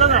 দাদা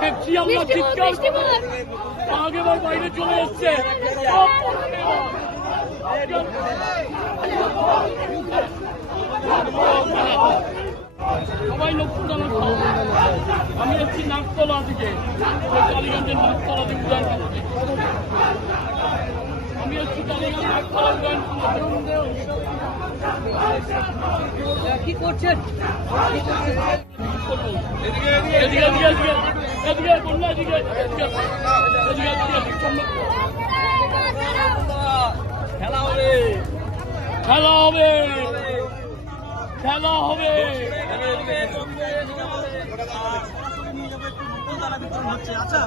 দেখছি আমরা চিৎকার করে। আগেবার বাইরে চলে এসছে। সব সবাই লক্ষ্য জানাচ্ছ আমি এসছি নাকতলা থেকে ওই কালীগঞ্জের নাকতলা থেকে উদয়ন আমি এসছি কালীগঞ্জ নাকতলা উদয়ন কি করছেন। খেলা হবে খেলা হবে খেলা হবে আচ্ছা